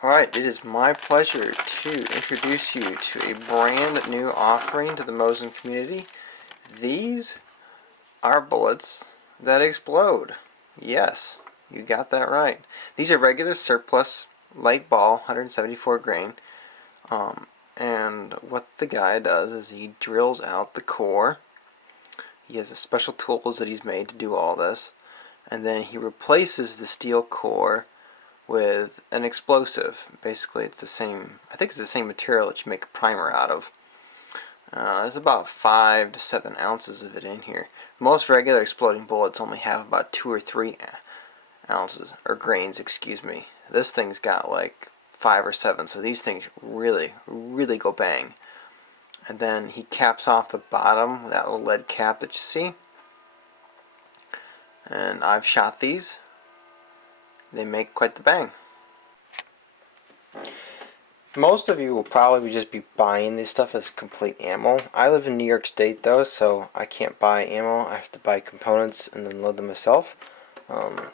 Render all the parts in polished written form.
Alright, it is my pleasure to introduce you to a brand new offering to the Mosin community. These are bullets that explode. Yes, you got that right. These are regular surplus light ball, 174 grain. And what the guy does is he drills out the core. He has a special tools that he's made to do all this. And then he replaces the steel core with an explosive. Basically, it's the same. I think it's the same material that you make a primer out of. There's about 5 to 7 ounces of it in here. Most regular exploding bullets only have about 2 or 3 ounces, or grains, excuse me. This thing's got like 5 or 7, so these things really, really go bang. And then he caps off the bottom with that little lead cap that you see. And I've shot these. They make quite the bang. Most of you will probably just be buying this stuff as complete ammo. I live in New York State though, so I can't buy ammo. I have to buy components and then load them myself.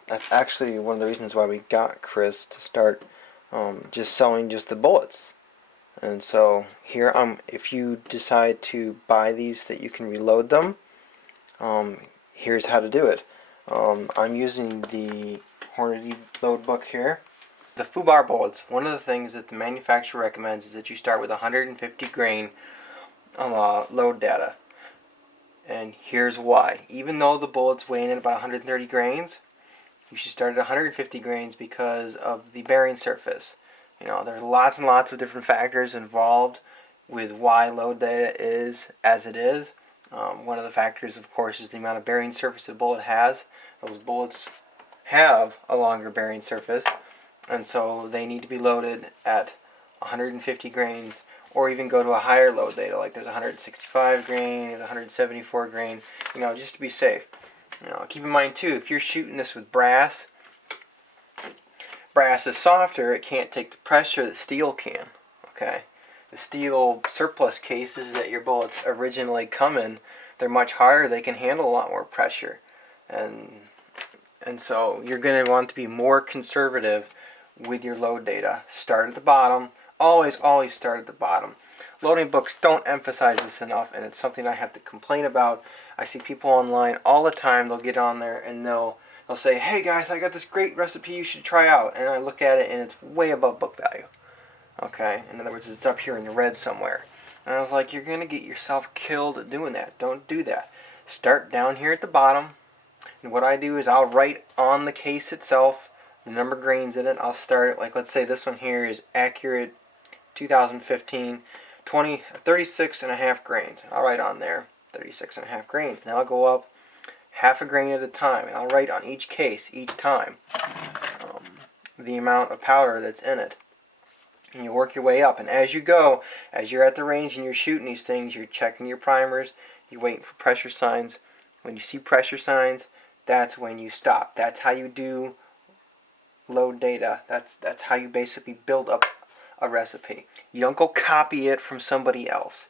That's actually one of the reasons why we got Chris to start just selling just the bullets. And so here, if you decide to buy these that you can reload them, here's how to do it. I'm using the Hornady load book here. The FUBAR bullets, one of the things that the manufacturer recommends is that you start with 150 grain load data. And here's why. Even though the bullets weigh in at about 130 grains, you should start at 150 grains because of the bearing surface. You know, there's lots and lots of different factors involved with why load data is as it is. One of the factors, of course, is the amount of bearing surface the bullet has. Those bullets have a longer bearing surface, and so they need to be loaded at 150 grains, or even go to a higher load data, like there's 165 grain, there's 174 grain, you know, just to be safe. You know, keep in mind too, if you're shooting this with brass, brass is softer, it can't take the pressure that steel can. Okay, the steel surplus cases that your bullets originally come in, they're much harder, they can handle a lot more pressure, and so you're going to want to be more conservative with your load data. Start at the bottom. Always start at the bottom. Loading books don't emphasize this enough, and it's something I have to complain about. I see people online all the time. They'll get on there and they'll say, "Hey guys, I got this great recipe you should try out." And I look at it and it's way above book value. Okay? In other words, it's up here in the red somewhere. And I was like, you're going to get yourself killed doing that. Don't do that. Start down here at the bottom. And what I do is I'll write on the case itself the number of grains in it. I'll start it, like let's say this one here is accurate 2015, 36 and a half grains. I'll write on there 36 and a half grains. Now I'll go up half a grain at a time, and I'll write on each case each time the amount of powder that's in it. And you work your way up, and as you go, as you're at the range and you're shooting these things, you're checking your primers, you're waiting for pressure signs. When you see pressure signs, that's when you stop. That's how you do load data. That's how you basically build up a recipe. You don't go copy it from somebody else.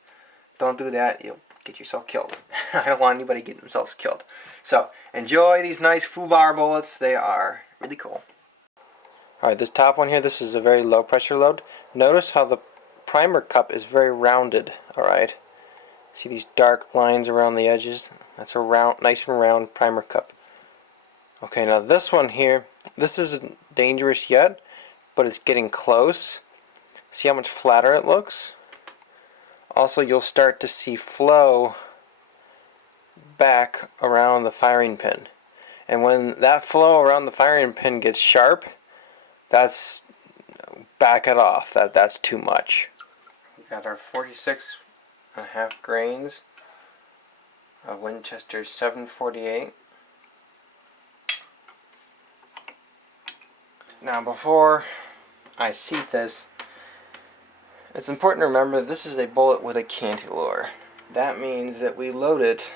Don't do that. You'll get yourself killed. I don't want anybody getting themselves killed. So enjoy these nice FUBAR bullets. They are really cool. Alright, this top one here, this is a very low pressure load. Notice how the primer cup is very rounded. Alright. See these dark lines around the edges? That's a round, nice and round primer cup. Okay, now this one here, this isn't dangerous yet, but it's getting close. See how much flatter it looks? Also, you'll start to see flow back around the firing pin. And when that flow around the firing pin gets sharp, that's, back it off. That's too much. We got our 46 and a half grains of Winchester 748. Now before I seat this, it's important to remember that this is a bullet with a cantilever. That means that we load it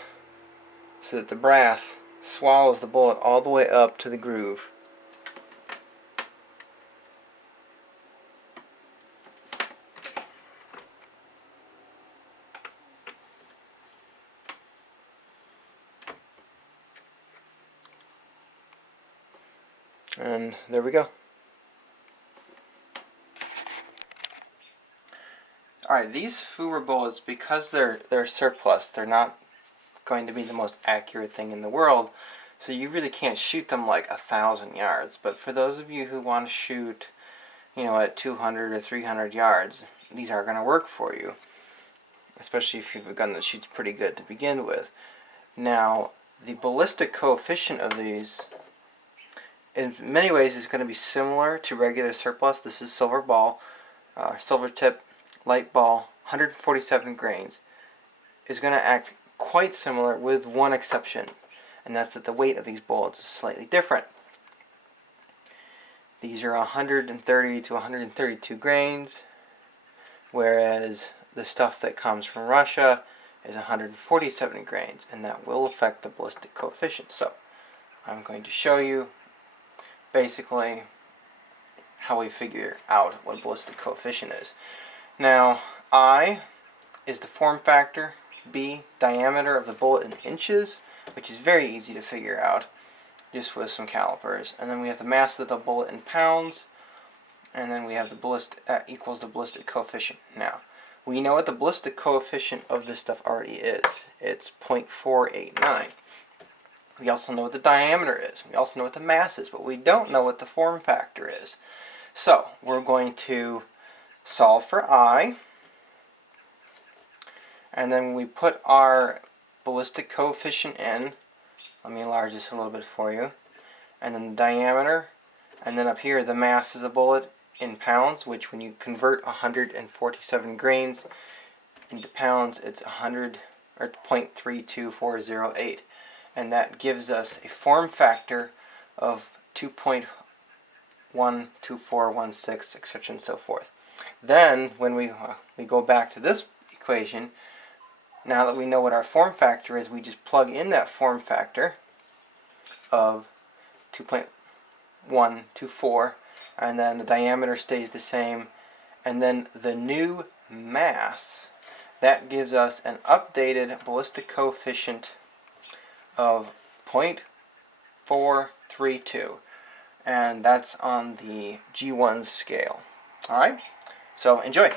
so that the brass swallows the bullet all the way up to the groove. And there we go. Alright, these Fuber bullets, because they're surplus, they're not going to be the most accurate thing in the world, so you really can't shoot them like 1,000 yards. But for those of you who want to shoot, you know, at 200 or 300 yards, these are going to work for you, especially if you have a gun that shoots pretty good to begin with. Now, the ballistic coefficient of these, in many ways, is going to be similar to regular surplus. This is silver ball, silver tip, light ball, 147 grains. Is going to act quite similar with one exception, and that's that the weight of these bullets is slightly different. These are 130 to 132 grains, whereas the stuff that comes from Russia is 147 grains, and that will affect the ballistic coefficient. So I'm going to show you basically how we figure out what ballistic coefficient is. Now, I is the form factor, B, diameter of the bullet in inches, which is very easy to figure out just with some calipers. And then we have the mass of the bullet in pounds, and then we have the ballistic equals the ballistic coefficient. Now, we know what the ballistic coefficient of this stuff already is. It's 0.489. We also know what the diameter is. We also know what the mass is, but we don't know what the form factor is. So, we're going to solve for I, and then we put our ballistic coefficient in. Let me enlarge this a little bit for you. And then the diameter, and then up here the mass of the bullet in pounds, which when you convert 147 grains into pounds, it's 100 or 0.32408, and that gives us a form factor of 2.12416, etc. and so forth. Then when we go back to this equation, now that we know what our form factor is, we just plug in that form factor of 2.124, and then the diameter stays the same, and then the new mass, that gives us an updated ballistic coefficient of 0.432, and that's on the G1 scale. Alright, so enjoy.